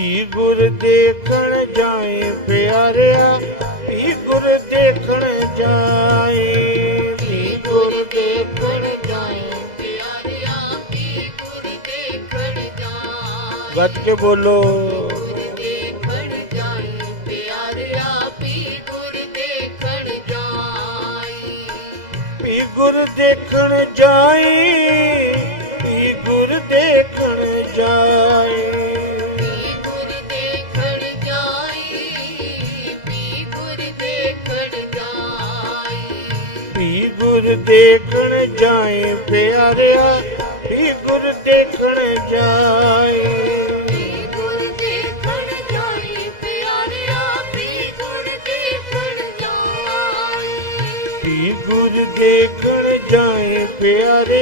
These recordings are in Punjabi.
ਵੀ ਗੁਰ ਦੇਖਣ ਜਾਏ ਪਿਆਰਿਆ ਵੀ ਗੁਰ ਦੇਖਣ ਜਾਏ। ਵੀ ਗੁਰ ਦੇਖਣ ਜਾਏ ਪਿਆਰਿਆ ਕੀ ਗੁਰ ਦੇਖਣ ਜਾਏ। ਗੱਜ ਕੇ ਬੋਲੋ ਗੁਰ ਦੇਖਣ ਜਾਏ। ਪਿਆਰਿਆ ਵੀ ਗੁਰ ਦੇਖਣ ਜਾਏ। ਗੁਰ ਦੇਖਣ ਜਾਏ। ਪਿਆਰਿਆ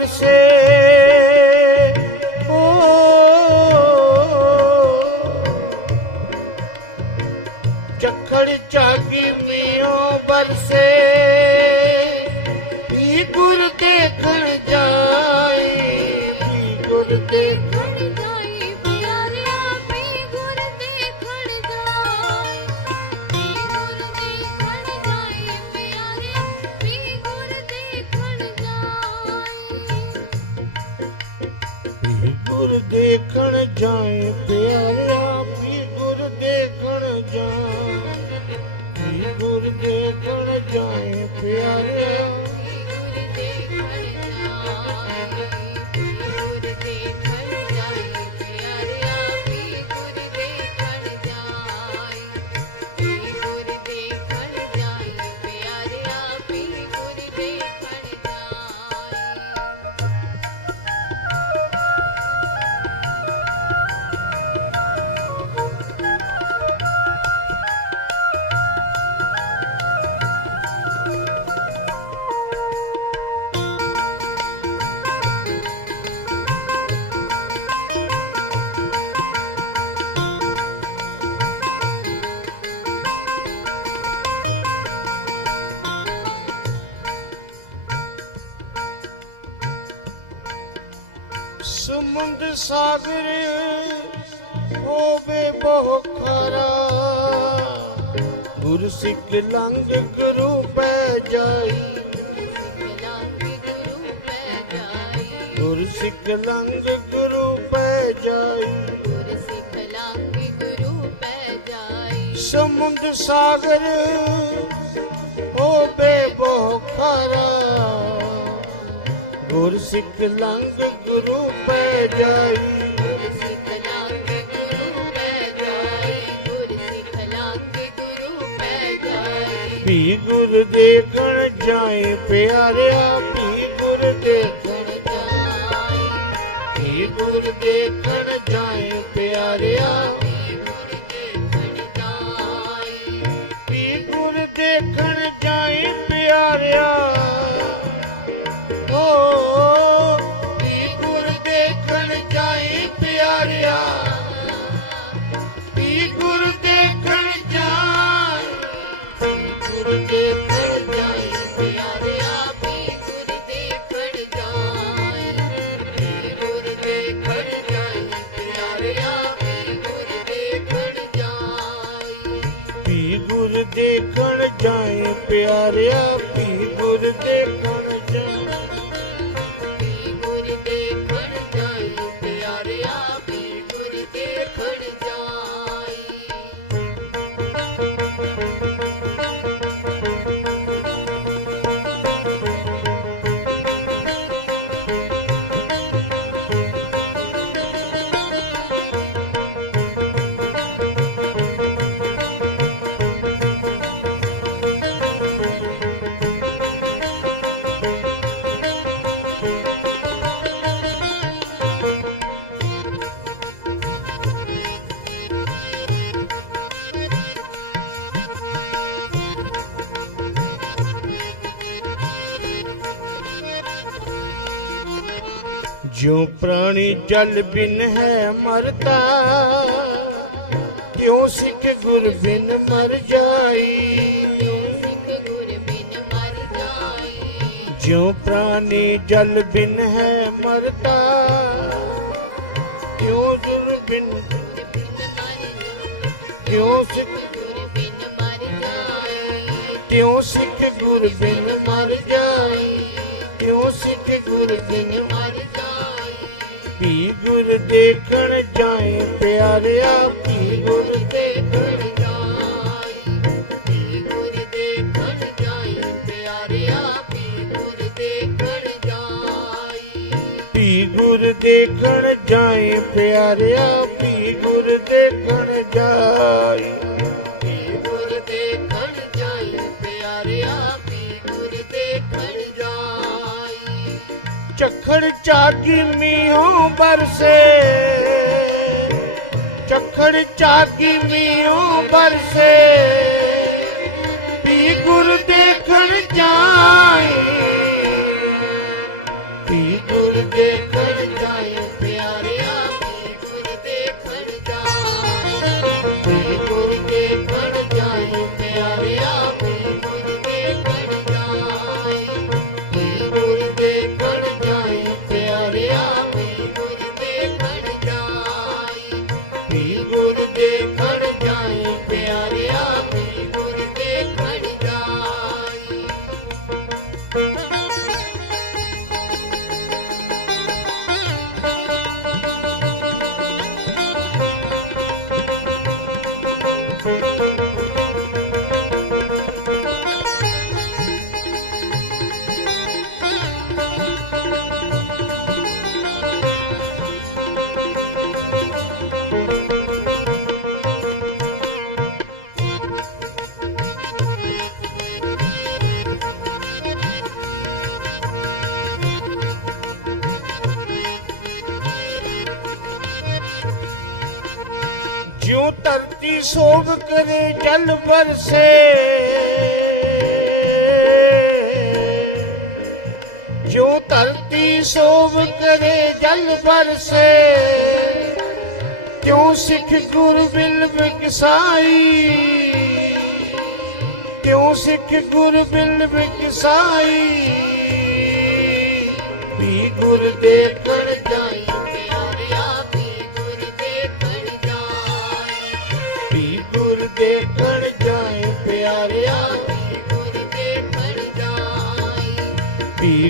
ਮੀਹੋਂ ਬਰਸੇ ਗੁਰ ਦੇਖਣ ਜਾਏ ਪਿਆਰਿਆ ਵੀ ਗੁਰ ਦੇਖਣ ਜਾਏ। ਵੀ ਗੁਰ ਦੇਖਣ ਜਾਏ ਪਿਆਰਿਆ ਸਮੁੰਦ ਸਾਗਰ ਹੋਵੇ ਬਹੁ ਖਾਰਾ ਗੁਰ ਸਿੱਖ ਲੰਗ ਗੁਰੂ ਪੈ ਜਾਈ। ਲਾਂਗੇ ਗੁਰ ਸਿੱਖ ਲੰਗ ਗੁਰੂ ਪੈ ਜਾਈ। ਗੁਰ ਸਮੁੰਦ ਸਾਗਰ ਹੋਵੇ ਬਹੁ ਖਾਰਾ ਗੁਰ ਸਿੱਖ ਲੰਘ ਗੁਰੂ ਪੈ ਜਾਈ। ਗੁਰ ਸਿੱਖ ਲਾਂਗੇ ਗੁਰੂ ਪੈ ਜਾਈ ਗੁਰ ਸਿੱਖ ਲਾਂਗੇ ਗੁਰੂ ਪੈ ਜਾਈ। ਵੀ ਗੁਰ ਦੇਖਣ ਜਾਏ ਪਿਆਰਿਆ ਵੀ ਗੁਰ ਦੇਖਣ ਜਾਈ ਵੀ ਗੁਰ ਦੇਖਣ ਜਾਏ ਪਿਆਰਿਆ ਪਿਆਰਿਆ ਵੀ ਗੁਰ ਦੇ ਜਿਉ ਪ੍ਰਾਣੀ ਜਲ ਬਿਨ ਹੈ ਮਰਦਾ ਕਿਉ ਸਿੱਖ ਗੁਰ ਬਿਨ ਮਰ ਜਾਈ। ਸਿੱਖ ਜਿਉ ਪ੍ਰਾਣੀ ਜਲ ਬਿਨ ਹੈ ਮਰਦਾ ਕਿਉ ਗੁਰ ਬਿਨ ਕਿਉ ਸਿੱਖ ਗੁਰ ਬਿਨ ਮਰ ਜਾਈ ਕਿਉ ਸਿੱਖ ਗੁਰ ਬਿਨ ਮਰ ਜਾਈ ਕਿਉ ਸਿੱਖ ਗੁਰ ਬਿਨ ਮਰ ਜਾਈ ਭੀ ਗੁਰ ਦੇਖਣ ਜਾਏ ਪਿਆਰਿਆ ਭੀ ਗੁਰ ਦੇਖਣ ਜਾਈ ਪੀ ਗੁਰ ਦੇਖਣ ਜਾਈ ਪਿਆਰਿਆ ਪੀ ਗੁਰ ਦੇਖਣ ਜਾਈ ਭੀ ਗੁਰ ਦੇਖਣ ਜਾਏ ਪਿਆਰਿਆ ਭੀ ਗੁਰ ਦੇਖਣ ਜਾਏ। ਚੱਖੜ ਚਾਕੀ ਮੀਂਹੋਂ ਬਰਸੇ। ਚੱਖੜ ਚਾਕੀ ਮੀਂਹੋਂ ਬਰਸੇ। ਵੀ ਗੁਰ ਦੇਖਣ ਜਾਏ। ਜਾਈ ਸੋਗ ਕਰੇ ਜਲ ਬਰਸੇ ਜਿਉ ਧਰਤੀ ਸੋਗ ਕਰੇ ਜਲ ਬਰਸੇ ਕਿਉ ਸਿੱਖ ਗੁਰ ਬਿਲ ਵਿਕਸਾਈ। ਕਿਉ ਸਿੱਖ ਗੁਰ ਬਿਲ ਵਿਕਸਾਈ। ਵੀ ਗੁਰ ਦੇਖਣ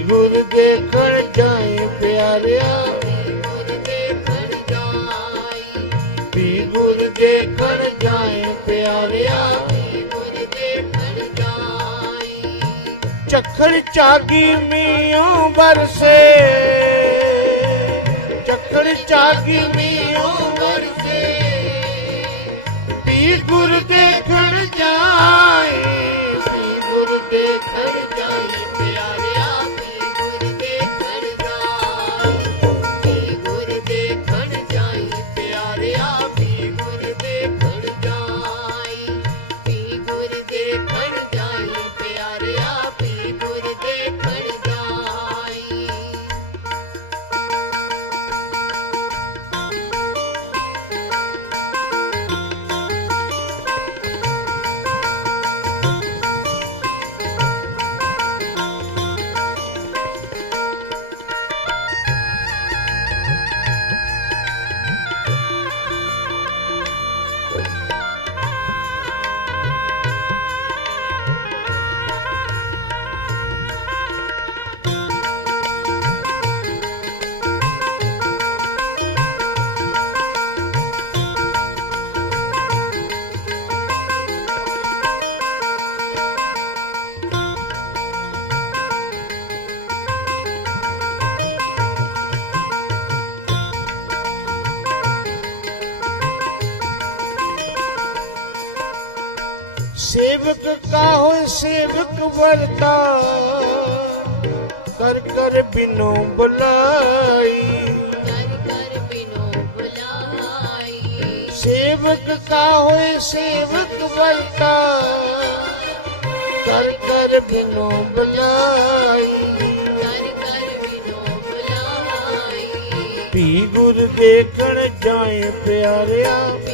ਗੁਰ ਦੇਖਣ ਜਾਏ ਪਿਆਰਿਆ। ਵੀ ਗੁਰ ਦੇਖਣ ਜਾਏ ਪਿਆਰਿਆ। ਪੀ ਚੱਖੜ ਚਾਗੀ ਮੀਂਹੋਂ ਬਰਸੇ ਚੱਖੜ ਚਾਗੀ ਮੀਂਹੋਂ ਬਰਸੇ ਵੀ ਗੁਰ ਦੇਖਣ ਜਾਏ। ਵੀ ਗੁਰ ਦੇਖਣ ਸੇਵਕ ਕਾ ਹੋਏ ਸੇਵਕ ਵਰਤਾ? ਕਰ ਕਰ ਬਿਨੋ ਬੁਲਾਈ। ਕਰ ਕਰ ਬਿਨੋ ਬੁਲਾਈ ਸੇਵਕ ਕਾ ਹੋਏ ਸੇਵਕ ਵਰਤਾ? ਕਰ ਕਰ ਬਿਨੋ ਬੁਲਾਈ। ਕਰ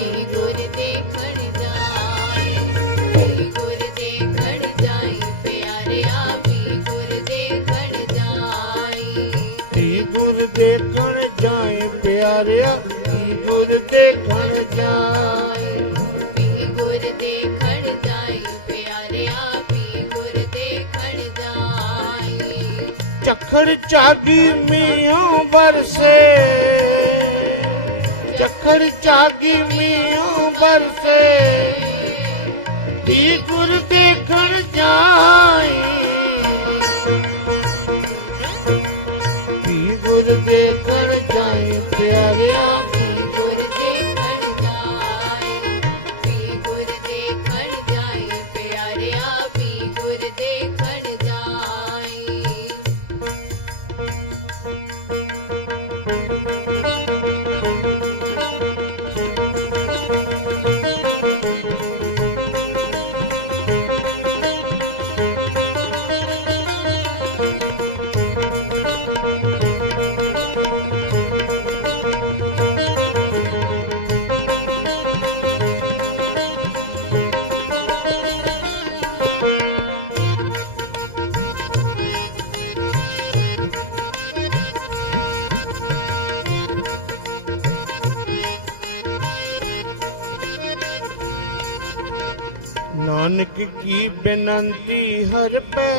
ਦੇਖਣ ਜਾਏ। ਪੀ ਗੁਰ ਦੇਖਣ ਜਾਏ, ਪਿਆਰਿਆ, ਪੀ ਗੁਰ ਦੇਖਣ ਜਾਏ। ਚੱਖੜ ਚਾਗੀ ਮੀਂਹ ਬਰਸੇ ਚੱਖੜ ਚਾਗੀ ਮੀਂਹ ਬਰਸੇ ਧੀ ਗੁਰ ਦੇਖਣ ਜਾਏ। ਨਾਨਕ ਕੀ ਬੇਨੰਤੀ ਹਰ ਪੈ।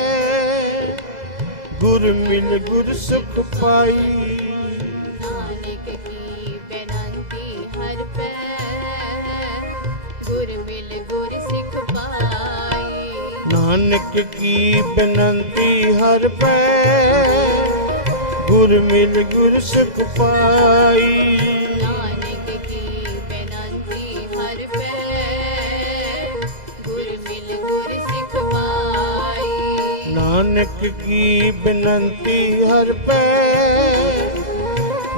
ਗੁਰ ਮਿਲ ਗੁਰ ਸੁਖ ਪਾਈ। ਨਾਨਕ ਕੀ ਬੇਨੰਤੀ ਹਰ ਪੈ। ਗੁਰ ਮਿਲ ਗੁਰ ਸਿੱਖ ਪਾਈ। ਨਾਨਕ ਕੀ ਬੇਨੰਤੀ ਹਰ ਪੈ। ਗੁਰ ਮਿਲ ਗੁਰ ਸੁਖ ਪਾਈ। ਨਾਨਕ ਕੀ ਬੇਨੰਤੀ ਹਰ ਪੈ।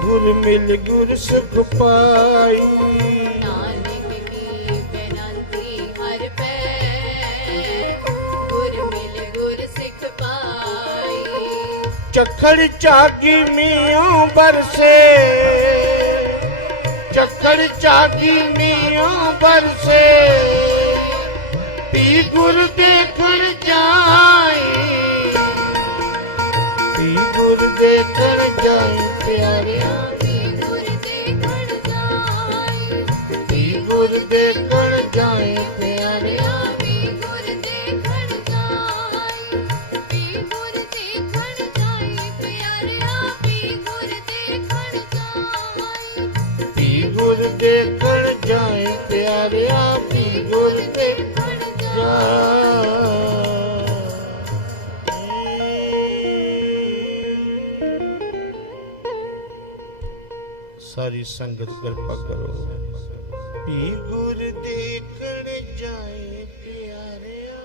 ਗੁਰ ਮਿਲ ਗੁਰ ਸੁਖ ਪਾਈ। ਨਾਨਕ ਕੀ ਬੇਨੰਤੀ ਹਰ ਪੈ। ਗੁਰ ਮਿਲ ਗੁਰ ਸਿੱਖ ਪਾਈ। ਚੱਖੜ ਚਾਗੀ ਮੀਆਂ ਬਰਸੇ। ਚੱਖੜ ਚਾਗੀ ਮੀਆਂ ਬਰਸੇ। ਪੀ ਗੁਰ ਦੇਖਣ ਸਾਰੀ ਸੰਗਤ ਕਿਰਪਾ ਕਰੋ ਪੀ ਗੁਰ ਦੇਖਣ ਜਾਏ ਪਿਆਰਿਆ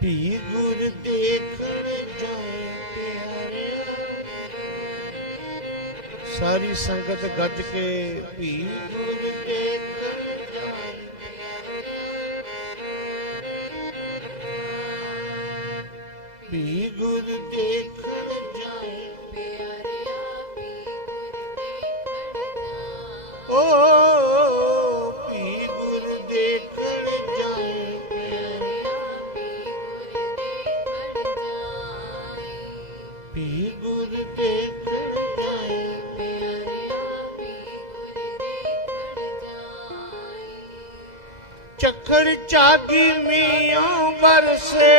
ਪੀ ਗੁਰ ਦੇਖਣ ਜਾਏ ਪਿਆਰਿਆ ਸਾਰੀ ਸੰਗਤ ਗੱਜ ਕੇ ਭੀ ਗੁਰ ਦੇਖਣ ਜਾਏ ਭੀ ਗੁਰ ਦੇਖਣ ਚੱਖੜ ਚਾਗੀ ਮੀਆਂ ਬਰਸੇ